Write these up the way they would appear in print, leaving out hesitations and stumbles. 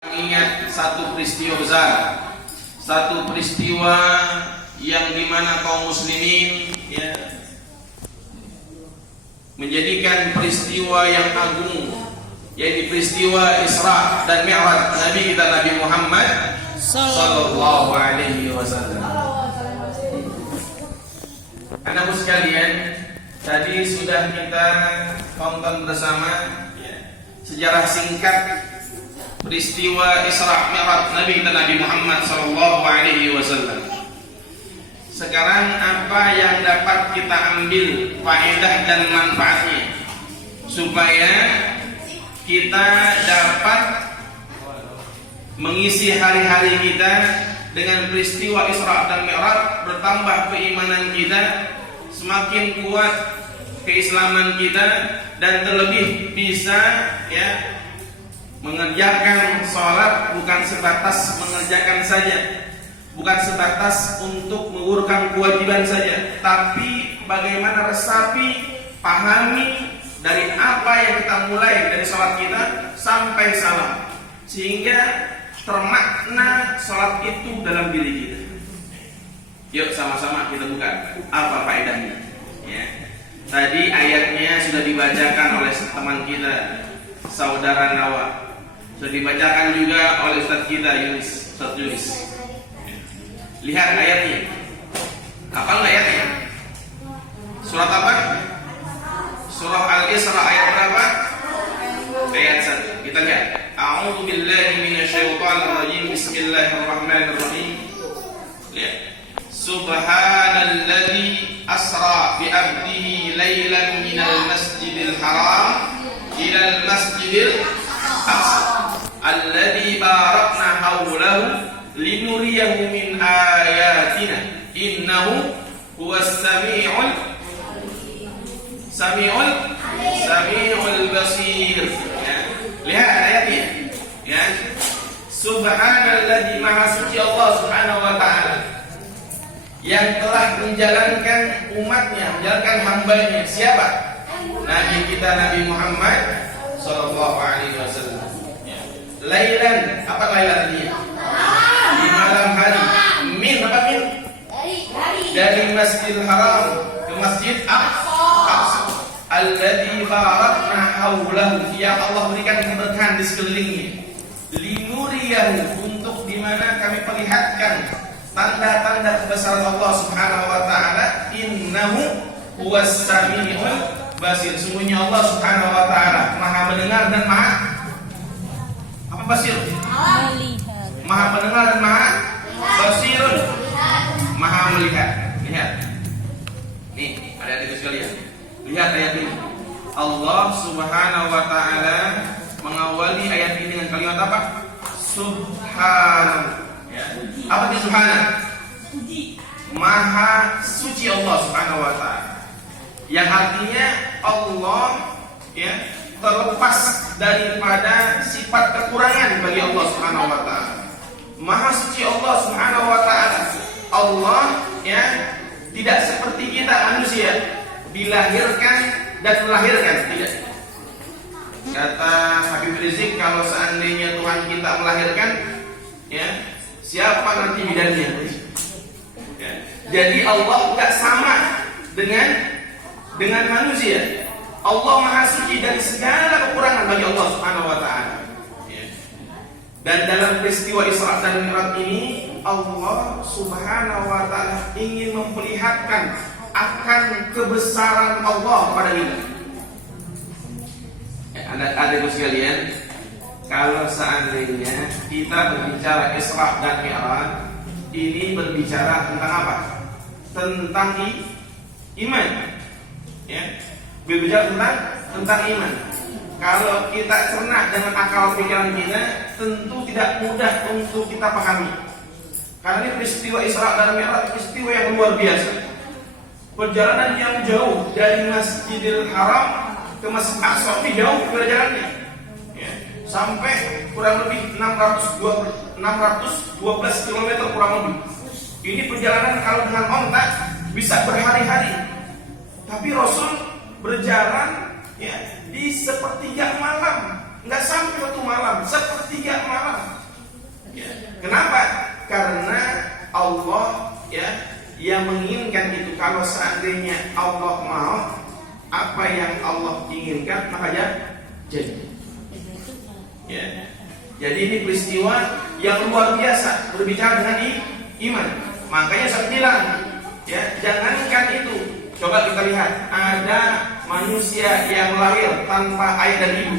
Ingat satu peristiwa besar, satu peristiwa yang dimana kaum muslimin menjadikan peristiwa yang agung, yaitu peristiwa Isra dan Mi'raj Nabi kita Nabi Muhammad sallallahu alaihi wasallam. Anak-anak sekalian, tadi sudah kita tonton bersama sejarah singkat peristiwa Isra Mi'raj Nabi kita Nabi Muhammad sallallahu alaihi wasallam. Sekarang apa yang dapat kita ambil faedah dan manfaatnya supaya kita dapat mengisi hari-hari kita dengan peristiwa Isra dan Mi'raj, bertambah keimanan kita, semakin kuat keislaman kita, dan terlebih bisa mengerjakan sholat bukan sebatas mengerjakan saja, bukan sebatas untuk mengurungkan kewajiban saja, tapi bagaimana resapi, pahami dari apa yang kita mulai dari sholat kita sampai salam, sehingga termakna sholat itu dalam diri kita. Yuk sama-sama kita buka apa faedahnya. Tadi ayatnya sudah dibacakan oleh teman kita saudara Nawa, sudah dibacakan juga oleh Ustaz kita Ustaz Yunis. Lihat ayatnya. Apa ayatnya? Surat apa? Surah Al-Isra ayat berapa? Ayat 1. Kita lihat. A'udzu billahi minasyaitonir rajim. Bismillahirrahmanirrahim. Lihat. Subhanalladzi asra bi 'abdihi lailan minal masjidil haram ilal masjidil aqsa alladzi barakna hawlahu linuriyahu min ayatina innahu huwas sami'ul basir. Lihat ayatnya. Subhanalladzi, maha suci Allah subhanahu wa ta'ala yang telah menjalankan umatnya, menjalankan hambanya. Siapa? Nabi kita Nabi Muhammad sallallahu alaihi wasallam. Lailan, apa lailan ini? Di malam hari. Min apa min? Dari Masjidil Haram ke Masjid Aqsa. Alladzi barakna haulahu, yang Allah berikan keberkahan di sekelilingnya. Linuriyahu, untuk dimana kami perlihatkan tanda-tanda kebesaran Allah subhanahu wa ta'ala. Innahu huwas sami'ul basir, sungguhnya Allah subhanahu wa ta'ala maha mendengar dan maha apa basir? Maha mendengar dan maha basirun, maha melihat. Lihat nih, adik-adik sekalian, lihat ayat ini. Allah subhanahu wa ta'ala mengawali ayat ini dengan kalimat apa? Subhanahu. Apa itu subhanahu? Maha suci Allah subhanahu wa ta'ala, yang artinya Allah terlepas daripada sifat kekurangan bagi Allah subhanahu wa ta'ala. Maha suci Allah subhanahu wa ta'ala. Allah tidak seperti kita manusia, dilahirkan dan melahirkan, tidak. Kata Habib Rizik, kalau seandainya Tuhan kita melahirkan, siapa nanti bidannya? Jadi Allah tidak sama dengan manusia. Allah maha suci dari segala kekurangan bagi Allah subhanahu wa ta'ala. Dan dalam peristiwa Isra dan Mi'raj ini, Allah subhanahu wa ta'ala ingin memperlihatkan akan kebesaran Allah pada kita. Adik-adik sekalian, kalau seandainya kita berbicara Isra dan Mi'raj, ini berbicara tentang apa? Tentang iman. Berbicara tentang iman. Kalau kita cerna dengan akal pikiran kita, tentu tidak mudah untuk kita pahami. Karena ini peristiwa Isra dan Mi'raj, peristiwa yang luar biasa. Perjalanan yang jauh dari Masjidil Haram ke Masjid Aqsa, ini jauh perjalanannya. Sampai kurang lebih 612 km kurang lebih. Ini perjalanan kalau dengan onta bisa berhari-hari. Tapi Rasul berjalan di sepertiga malam nggak sampai 1 malam, sepertiga malam. Ya. Kenapa? Karena Allah yang menginginkan itu. Kalau seandainya Allah mau, apa yang Allah inginkan maka jadi. Ya. Jadi ini peristiwa yang luar biasa berbicara dengan iman. Makanya saya bilang, jangankan itu. Coba kita lihat, ada manusia yang lahir tanpa ayah dan ibu.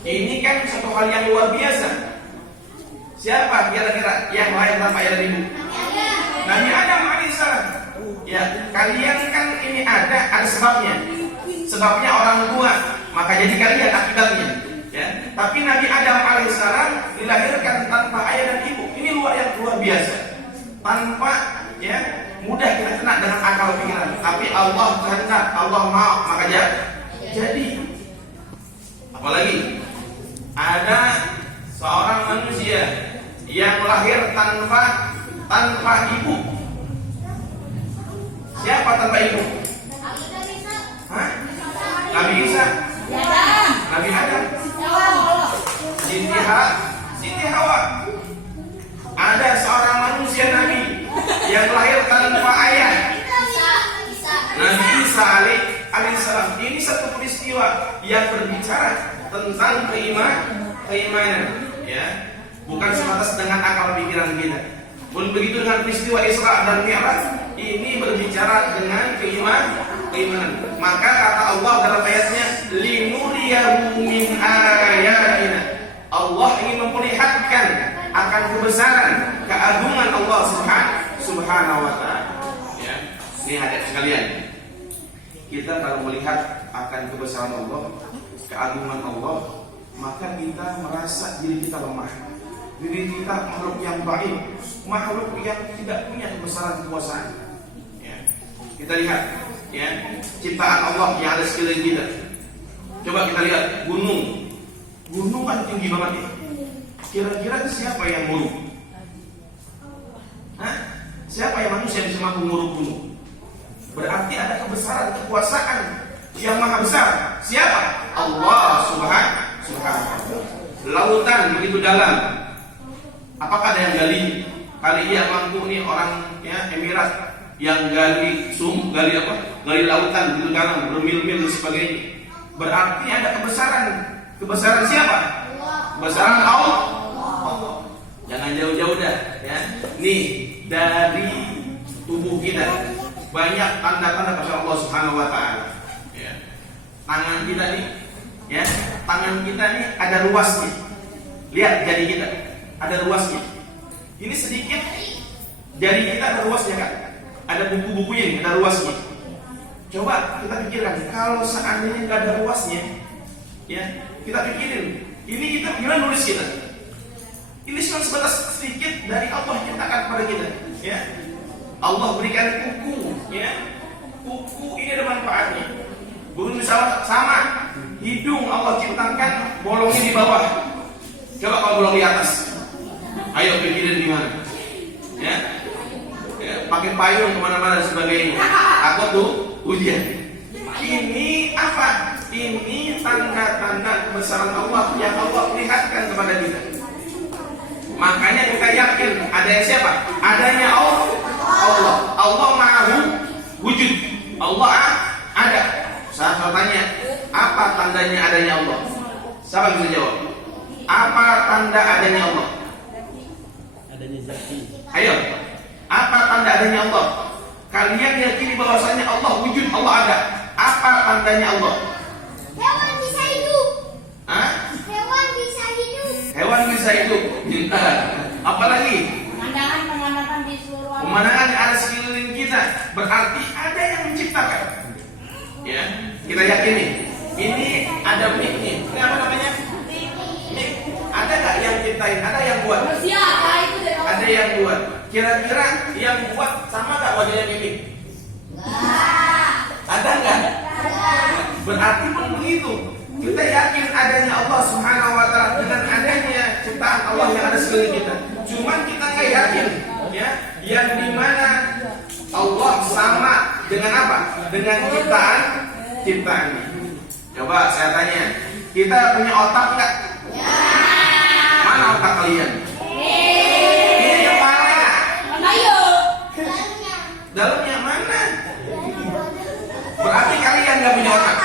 Ini kan satu hal yang luar biasa. Siapa kira-kira yang lahir tanpa ayah dan ibu? Nabi Adam alaihissalam. Ya, kalian kan ini ada sebabnya. Sebabnya orang tua, maka jadi kalian akibatnya. Ya, tapi Nabi Adam alaihissalam dilahirkan tanpa ayah dan ibu. Ini luar biasa. Tanpa mudah kita kena dengan akal pikiran. Tapi Allah kehendak, Allah mau, maka jadi. Apalagi ada seorang manusia yang lahir tanpa ibu. Siapa tanpa ibu? Hah? Nabi Isa? Nabi Adam? Siti Hawa. Ada seorang manusia Nabi yang lahir tanpa ayah. Nabi Isa alaihissalam. Ini satu peristiwa yang berbicara tentang keimanan, bukan sebatas dengan akal pikiran kita. Pun begitu dengan peristiwa Isra dan Mi'raj, ini berbicara dengan keimanan. Maka kata Allah dalam ayatnya, linuriyahu min ayatina. Allah ingin memperlihatkan akan kebesaran, keagungan Allah Subhanahu wa ta'ala. Ini hadis sekalian. Kita kalau melihat akan kebesaran Allah, keagungan Allah, maka kita merasa diri kita lemah. Diri kita makhluk yang baik, makhluk yang tidak punya kebesaran kekuasaan. Kita lihat ciptaan Allah yang ada sekeliling kita. Coba kita lihat gunung. Gunung kan tinggi banget ya. Kira-kira siapa yang nguruk? Siapa yang manusia bisa mampu nguruk gunung? Berarti ada kebesaran kekuasaan yang maha besar. Siapa? Allah Subhanahu. Lautan begitu dalam. Apakah ada yang gali? Kali ia mampu nih orang Emirat yang gali gali lautan begitu dalam, bermil-mil dan sebagainya. Berarti ada kebesaran. Kebesaran siapa? Kebesaran Allah. Jangan jauh-jauh dah. Nih dari tubuh kita banyak tanda-tanda kebesaran Allah Subhanahu wa ta'ala. Tangan kita nih, tangan kita nih ada ruasnya. Lihat jari kita, ada ruasnya. Ini sedikit jari kita ada ruasnya kan? Ada buku-bukunya, ada ruasnya. Coba kita pikirkan, kalau seandainya nggak ada ruasnya, kita pikirin, ini kita gimana nulis kita? Ini cuma sebatas sedikit dari Allah yang ciptakan kepada kita. Allah berikan kuku, kuku ini ada manfaatnya. Burung sama, hidung Allah ciptakan bolongnya di bawah. Coba kalau bolong di atas, ayo pikirin gimana? Pakai payung kemana-mana dan sebagainya. Aku tuh ujian. Ini apa? Ini tanda-tanda kebesaran Allah yang Allah perlihatkan kepada kita. Makanya kita yakin adanya siapa? Adanya Allah. Allah Maha Wujud. Allah ada. Saya tanya, apa tandanya adanya Allah? Siapa bisa jawab? Apa tanda adanya Allah? Adanya zati. Ayo. Apa tanda adanya Allah? Kalian yakini bahwasanya Allah wujud, Allah ada. Apa tandanya Allah? Hewan bisa hidup. Hah? Hewan bisa hidup. Hewan bisa hidup. Apalagi? Pemandangan di seluruh alam. Pemandangan yang ada sekeliling kita berarti ada yang menciptakan. Kita yakini. Ini ada mic nih. Ini apa namanya? Mic. Ada nggak yang ciptain? Ada yang buat? Ada yang buat. Kira-kira yang buat sama nggak wajahnya Mimi? Ada nggak? Berarti pun begitu. Kita yakin adanya Allah Subhanahu wa ta'ala dengan adanya ciptaan Allah yang ada sekeliling kita. Cuman kita nggak yakin, yang dimana Allah sama dengan apa? Dengan ciptaan. Coba saya tanya, Kita punya otak nggak? Mana otak kalian? Ini kepala. Dalamnya mana? Berarti kalian nggak punya otak.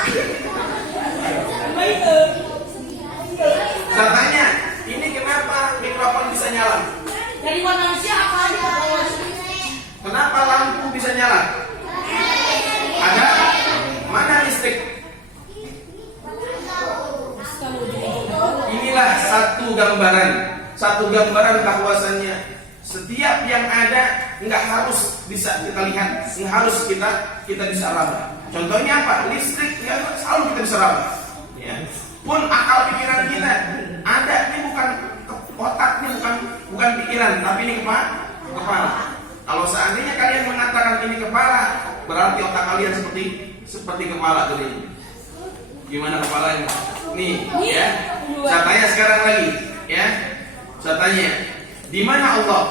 Saya tanya, ini kenapa mikrofon bisa nyala? Dari manusia apa aja? Kenapa lampu bisa nyala? Ada? Mana listrik? Inilah satu gambaran bahwasannya setiap yang ada nggak harus bisa kita lihat, nggak harus kita bisa raba. Contohnya apa? Listrik ya selalu kita bisa raba. Ya. Pun akal pikiran kita ada, ini bukan otak, ini bukan pikiran, tapi ini kepala. Kalau seandainya kalian mengatakan ini kepala, berarti otak kalian seperti kepala tadi. Gimana kepalanya? Nih, ya. Saya tanya sekarang lagi, ya. Saya tanya, di mana Allah?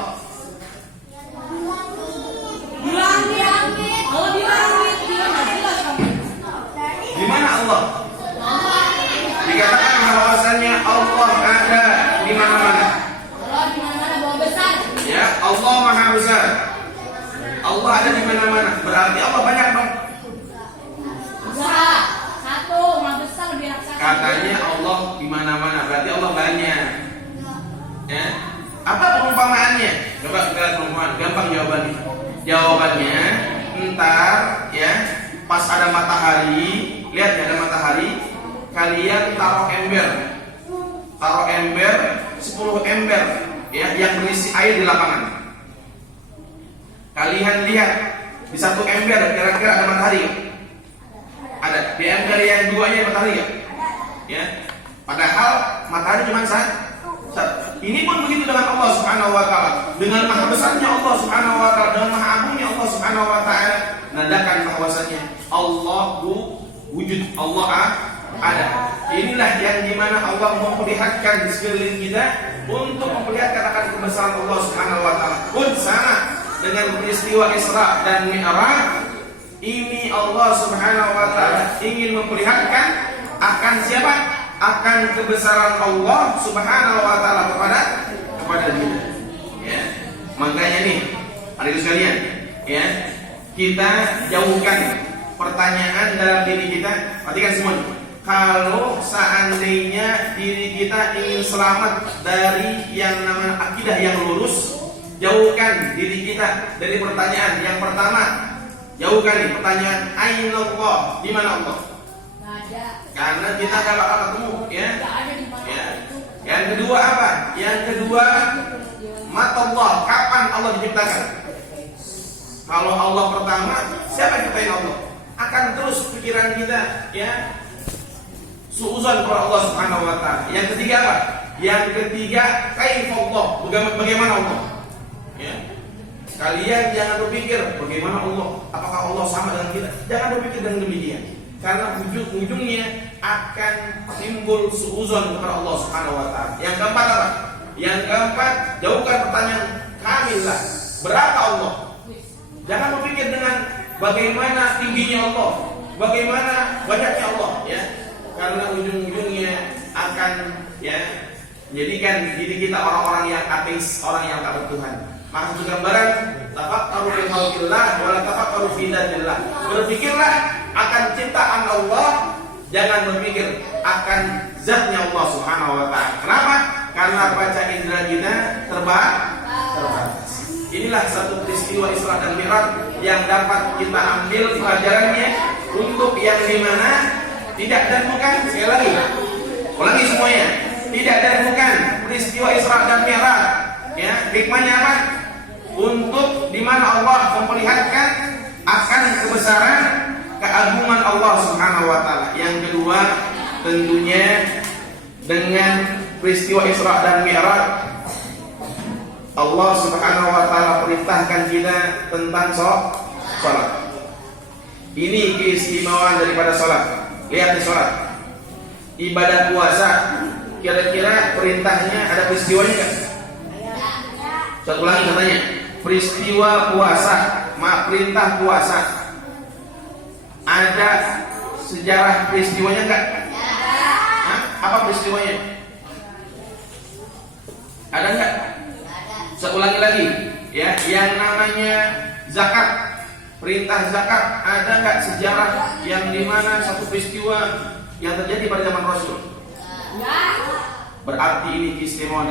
Di mana Allah? Dikatakan bahwasannya Allah ada di mana-mana. Ya, Allah Maha Besar. Allah ada di mana-mana. Berarti Allah banyak, Bang. Katanya Allah di mana-mana. Berarti Allah banyak. Ya. Apa perumpamaannya? Coba kita lihat perumpamaan. Gampang jawabannya. Jawabannya, entar ya, pas ada matahari, lihat ya ada matahari, kalian taruh ember 10 ember ya yang berisi air di lapangan. Kalian lihat di satu ember kira-kira ada matahari. Ada di ember yang duanya matahari ya. Padahal matahari cuma satu. Ini pun begitu dengan Allah Subhanahu wa taala. Dengan maha besarnya Allah Subhanahu wa taala, dengan maha agungnya Allah Subhanahu wa taala, menandakan bahwasanya Allah wujud, Allah ada. Inilah yang dimana Allah memperlihatkan di sekeliling kita untuk memperlihatkan akan kebesaran Allah Subhanahu wa taala. Pun sama dengan peristiwa Isra dan Mi'raj, ini Allah Subhanahu wa taala ingin memperlihatkan akan siapa? Akan kebesaran Allah Subhanahu wa taala kepada kita. Ya. Makanya nih, adik sekalian, ya, kita jauhkan pertanyaan dalam diri kita. Perhatikan semua. Kalau seandainya diri kita ingin selamat dari yang namanya akidah yang lurus, jauhkan diri kita dari pertanyaan. Yang pertama, jauhkan nih pertanyaan aina Allah, di mana Allah? Karena kita gak bakal ketemu, ya. Yang kedua apa? Yang kedua, mata Allah, kapan Allah diciptakan? Kalau Allah pertama, siapa yang ciptain Allah? Akan terus pikiran kita, ya, suuzon kepada Allah Subhanahu wa taala. Yang ketiga apa? Yang ketiga, kaif Allah, bagaimana Allah? Ya. Kalian jangan berpikir bagaimana Allah, apakah Allah sama dengan kita? Jangan berpikir dengan demikian. Karena ujung-ujungnya akan timbul suuzon kepada Allah Subhanahu wa taala. Yang keempat apa? Yang keempat, jauhkan pertanyaan kamillah. Berapa Allah? Jangan berpikir dengan bagaimana tingginya Allah, bagaimana banyaknya Allah, ya. Karena ujung-ujungnya akan, ya, menjadikan diri kita orang-orang yang ateis, orang yang tak bertuhan. Maksud gambaran, tafakkaru fi khalqillah wa la tafakkaru fi dzatillah. Berpikirlah akan ciptaan Allah, jangan berpikir akan zatnya Allah Subhanahu wa taala. Kenapa? Karena baca indera kita terbatas. Inilah satu peristiwa Isra dan Mi'raj yang dapat kita ambil pelajarannya untuk yang dimana tidak dan bukan. Sekali lagi, ulangi semuanya. Tidak dan bukan peristiwa Isra dan Mi'raj. Ya, hikmahnya apa? Untuk dimana Allah memperlihatkan akan kebesaran keagungan Allah Subhanahu wa taala. Yang kedua, tentunya dengan peristiwa Isra dan Mi'raj, Allah Subhanahu wa taala perintahkan kita tentang salat. Ini keistimewaan daripada salat. Lihat di salat. Ibadah puasa, kira-kira perintahnya ada peristiwanya enggak? Satu lagi katanya, peristiwa puasa, perintah puasa, ada sejarah peristiwanya enggak? Apa peristiwanya? Ada nggak? Saya ulangi lagi, ya, yang namanya zakat, perintah zakat, ada nggak sejarah yang dimana satu peristiwa yang terjadi pada zaman Rasul? Berarti ini keistimewaan dari